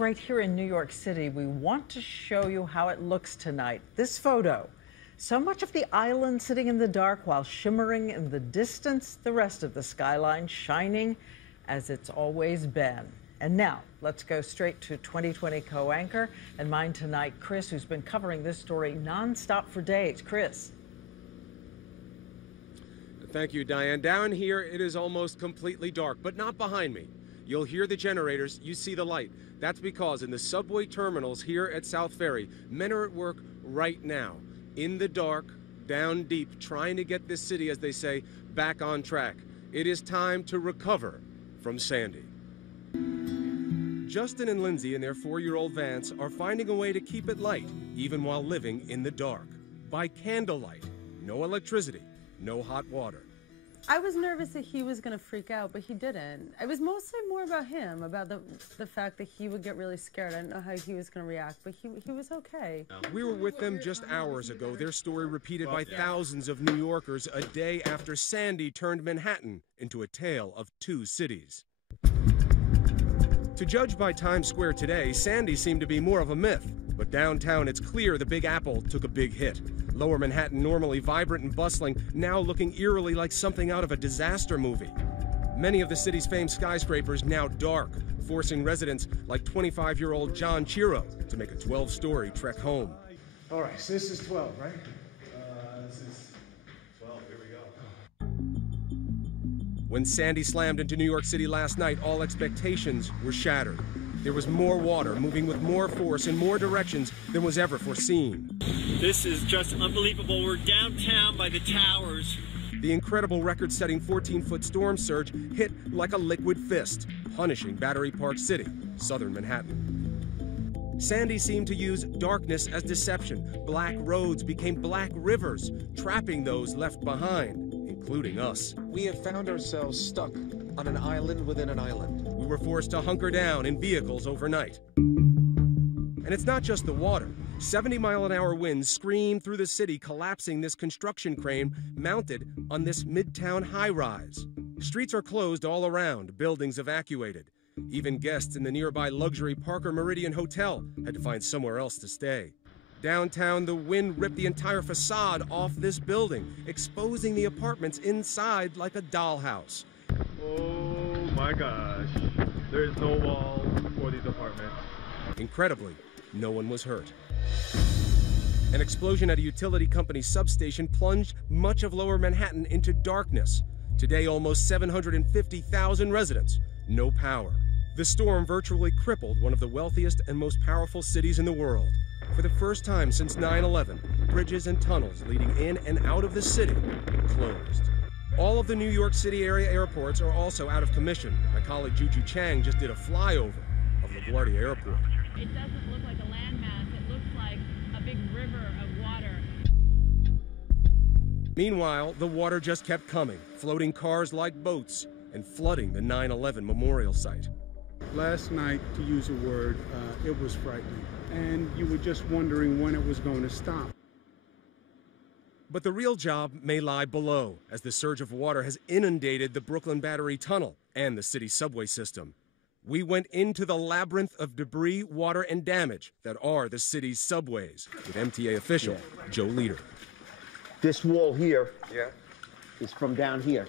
Right here in New York City, we want to show you how it looks tonight. This photo. So much of the island sitting in the dark while shimmering in the distance, the rest of the skyline shining as it's always been. And now, let's go straight to 2020 co-anchor and mine tonight, Chris, who's been covering this story nonstop for days. Chris. Thank you, Diane. Down here, it is almost completely dark, but not behind me. You'll hear the generators, you see the light. That's because in the subway terminals here at South Ferry, men are at work right now, in the dark, down deep, trying to get this city, as they say, back on track. It is time to recover from Sandy. Justin and Lindsay and their 4-year-old Vance are finding a way to keep it light, even while living in the dark. By candlelight, no electricity, no hot water. I was nervous that he was going to freak out, but he didn't. It was mostly more about him, about the fact that he would get really scared. I didn't know how he was going to react, but he was okay. We were with them just hours ago, their story repeated by thousands of New Yorkers a day after Sandy turned Manhattan into a tale of two cities. To judge by Times Square today, Sandy seemed to be more of a myth. But downtown, it's clear the Big Apple took a big hit. Lower Manhattan, normally vibrant and bustling, now looking eerily like something out of a disaster movie. Many of the city's famed skyscrapers now dark, forcing residents like 25-year-old John Chiro to make a 12-story trek home. All right, so this is 12, right? This is 12, here we go. When Sandy slammed into New York City last night, all expectations were shattered. There was more water moving with more force in more directions than was ever foreseen. This is just unbelievable. We're downtown by the towers. The incredible record-setting 14-foot storm surge hit like a liquid fist, punishing Battery Park City, southern Manhattan. Sandy seemed to use darkness as deception. Black roads became black rivers, trapping those left behind, including us. We have found ourselves stuck on an island within an island. We were forced to hunker down in vehicles overnight. And it's not just the water. 70-mile-an-hour winds screamed through the city, collapsing this construction crane mounted on this midtown high-rise. Streets are closed all around, buildings evacuated. Even guests in the nearby luxury Parker Meridien Hotel had to find somewhere else to stay. Downtown, the wind ripped the entire facade off this building, exposing the apartments inside like a dollhouse. Oh my gosh, there's no wall for these apartments. Incredibly, no one was hurt. An explosion at a utility company substation plunged much of lower Manhattan into darkness. Today, almost 750,000 residents, no power. The storm virtually crippled one of the wealthiest and most powerful cities in the world. For the first time since 9/11, bridges and tunnels leading in and out of the city closed. All of the New York City area airports are also out of commission. My colleague Juju Chang just did a flyover of LaGuardia Airport. It doesn't look like a landmass. It looks like a big river of water. Meanwhile, the water just kept coming, floating cars like boats and flooding the 9/11 memorial site. Last night, to use a word, it was frightening. And you were just wondering when it was going to stop. But the real job may lie below, as the surge of water has inundated the Brooklyn Battery Tunnel and the city's subway system. We went into the labyrinth of debris, water, and damage that are the city's subways, with MTA official Joe Leader. This wall here is from down here.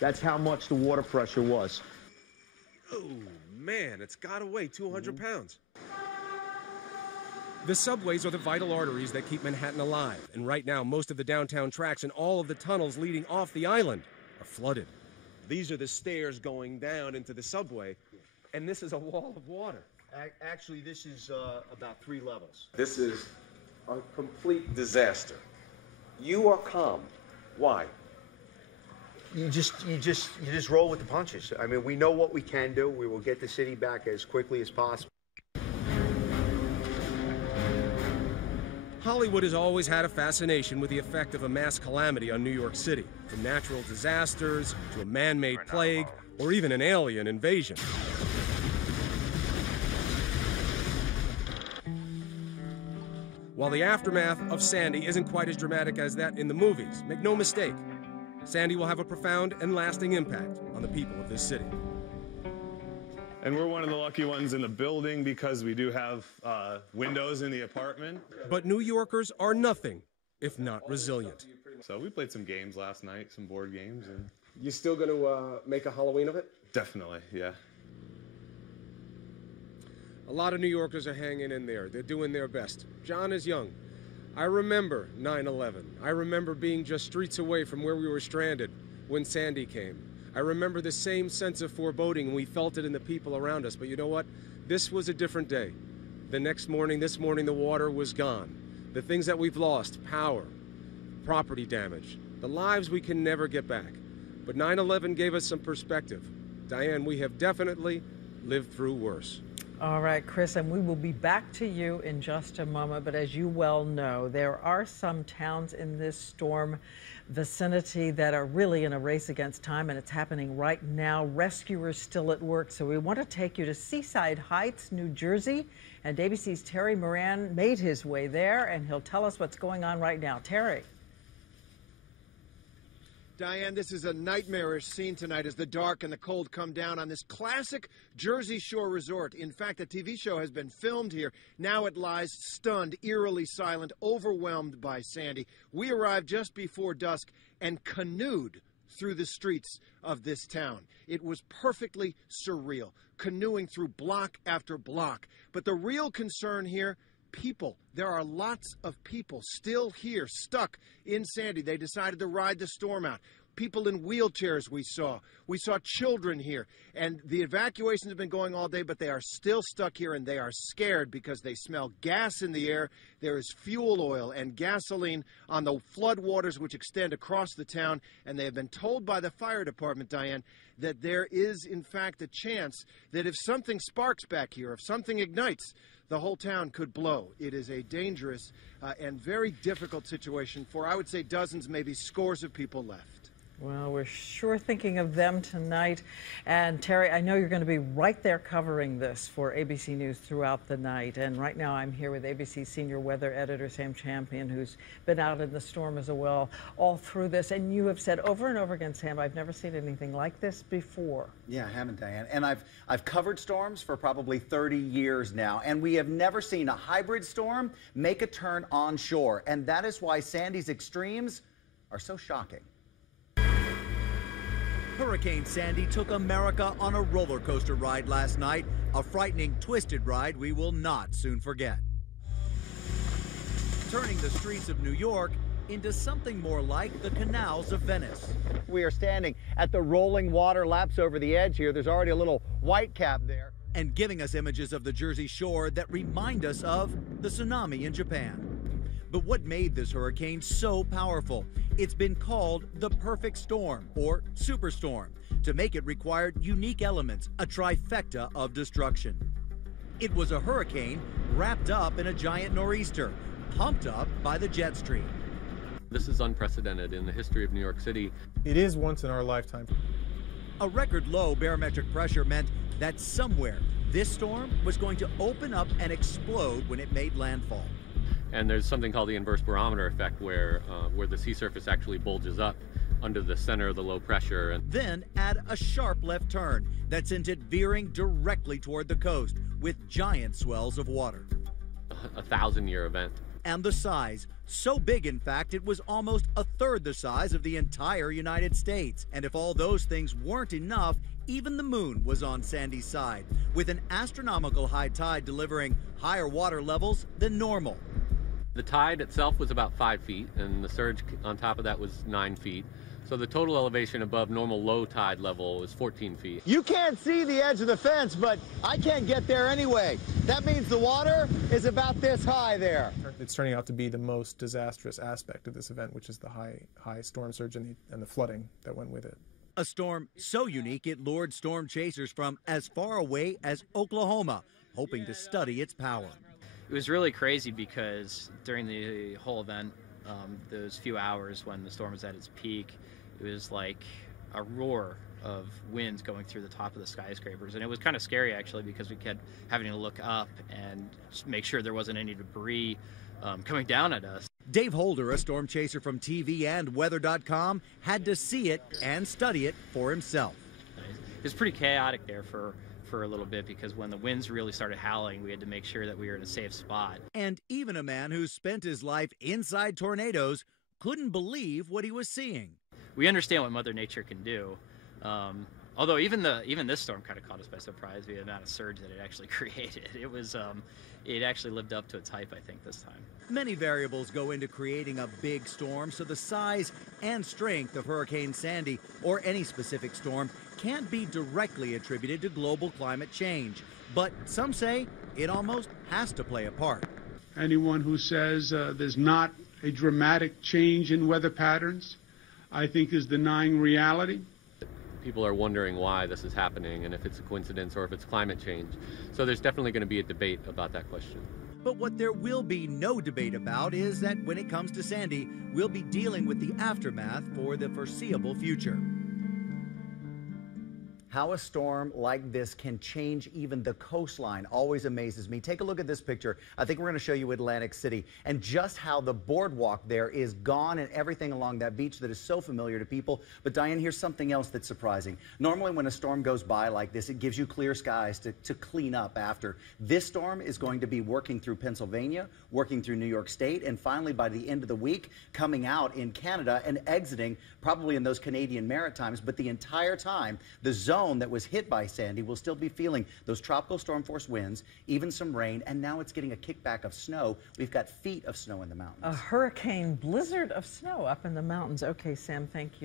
That's how much the water pressure was. Oh, man, it's got to weigh 200 pounds. The subways are the vital arteries that keep Manhattan alive, and right now most of the downtown tracks and all of the tunnels leading off the island are flooded. These are the stairs going down into the subway, and this is a wall of water. Actually, this is about 3 levels. This is a complete disaster. You are calm. Why? You just roll with the punches. I mean, we know what we can do. We will get the city back as quickly as possible. Hollywood has always had a fascination with the effect of a mass calamity on New York City, from natural disasters to a man-made plague, or even an alien invasion. While the aftermath of Sandy isn't quite as dramatic as that in the movies, make no mistake, Sandy will have a profound and lasting impact on the people of this city. And we're one of the lucky ones in the building because we do have windows in the apartment. But New Yorkers are nothing if not resilient. So we played some games last night, some board games. And You still going to make a Halloween of it? definitely, yeah. A lot of New Yorkers are hanging in there. They're doing their best. John is young. I remember 9/11. I remember being just streets away from where we were stranded when Sandy came. I remember the same sense of foreboding. We felt it in the people around us. But you know what? This was a different day. This morning, the water was gone. The things that we've lost, power, property damage, the lives we can never get back. But 9/11 gave us some perspective. Diane, we have definitely lived through worse. All right, Chris, and we will be back to you in just a moment. But as you well know, there are some towns in this storm vicinity that are really in a race against time, and it's happening right now. Rescuers still at work. So we want to take you to Seaside Heights, New Jersey. And ABC's Terry Moran made his way there, and he'll tell us what's going on right now. Terry. Diane, this is a nightmarish scene tonight as the dark and the cold come down on this classic Jersey Shore resort. In fact, a TV show has been filmed here. Now it lies stunned, eerily silent, overwhelmed by Sandy. We arrived just before dusk and canoed through the streets of this town. It was perfectly surreal, canoeing through block after block. But the real concern here, people. There are lots of people still here, stuck in Sandy. They decided to ride the storm out. People in wheelchairs we saw. We saw children here. And the evacuations have been going all day, but they are still stuck here, and they are scared because they smell gas in the air. There is fuel oil and gasoline on the floodwaters which extend across the town, and they have been told by the fire department, Diane, that there is, in fact, a chance that if something sparks back here, if something ignites, the whole town could blow. It is a dangerous and very difficult situation for, I would say, dozens, maybe scores of people left. Well, we're sure thinking of them tonight. And Terry, I know you're going to be right there covering this for ABC News throughout the night. And right now I'm here with ABC senior weather editor Sam Champion, who's been out in the storm as well all through this. And you have said over and over again, Sam, I've never seen anything like this before. Yeah, I haven't, Diane. And I've covered storms for probably 30 years now, and we have never seen a hybrid storm make a turn onshore. And that is why Sandy's extremes are so shocking. Hurricane Sandy took America on a roller coaster ride last night, a frightening, twisted ride we will not soon forget. Turning the streets of New York into something more like the canals of Venice. We are standing at the rolling water laps over the edge here. There's already a little white cap there. And giving us images of the Jersey Shore that remind us of the tsunami in Japan. But what made this hurricane so powerful? It's been called the perfect storm, or superstorm. To make it required unique elements, a trifecta of destruction. It was a hurricane wrapped up in a giant nor'easter, pumped up by the jet stream. This is unprecedented in the history of New York City. It is once in our lifetime. A record low barometric pressure meant that somewhere this storm was going to open up and explode when it made landfall. And there's something called the inverse barometer effect where the sea surface actually bulges up under the center of the low pressure. And then add a sharp left turn that sent it veering directly toward the coast with giant swells of water. A 1,000-year event. And the size, so big in fact it was almost a third the size of the entire United States. And if all those things weren't enough, even the moon was on Sandy's side, with an astronomical high tide delivering higher water levels than normal. The tide itself was about 5 feet, and the surge on top of that was 9 feet. So the total elevation above normal low tide level is 14 feet. You can't see the edge of the fence, but I can't get there anyway. That means the water is about this high there. It's turning out to be the most disastrous aspect of this event, which is the high storm surge and the flooding that went with it. A storm so unique it lured storm chasers from as far away as Oklahoma, hoping to study its power. It was really crazy because during the whole event, those few hours when the storm was at its peak, it was like a roar of winds going through the top of the skyscrapers. And it was kind of scary, actually, because we kept having to look up and just make sure there wasn't any debris coming down at us. Dave Holder, a storm chaser from TV and Weather.com, had to see it and study it for himself. It was pretty chaotic there for for a little bit because when the winds really started howling, we had to make sure that we were in a safe spot. And even a man who spent his life inside tornadoes couldn't believe what he was seeing. We understand what Mother Nature can do. Although even this storm kind of caught us by surprise, the amount of surge that it actually created. It actually lived up to its hype, I think, this time. Many variables go into creating a big storm, so the size and strength of Hurricane Sandy or any specific storm can't be directly attributed to global climate change. But some say it almost has to play a part. Anyone who says there's not a dramatic change in weather patterns, I think is denying reality. People are wondering why this is happening and if it's a coincidence or if it's climate change. So there's definitely going to be a debate about that question. But what there will be no debate about is that when it comes to Sandy, we'll be dealing with the aftermath for the foreseeable future. How a storm like this can change even the coastline always amazes me. Take a look at this picture. I think we're going to show you Atlantic City and just how the boardwalk there is gone and everything along that beach that is so familiar to people. But Diane, here's something else that's surprising. Normally when a storm goes by like this, it gives you clear skies to clean up after. This storm is going to be working through Pennsylvania, working through New York State, and finally by the end of the week, coming out in Canada and exiting probably in those Canadian Maritimes. But the entire time, the zone that was hit by Sandy will still be feeling those tropical storm force winds, even some rain, and now it's getting a kickback of snow. We've got feet of snow in the mountains. A hurricane blizzard of snow up in the mountains. Okay, Sam, thank you.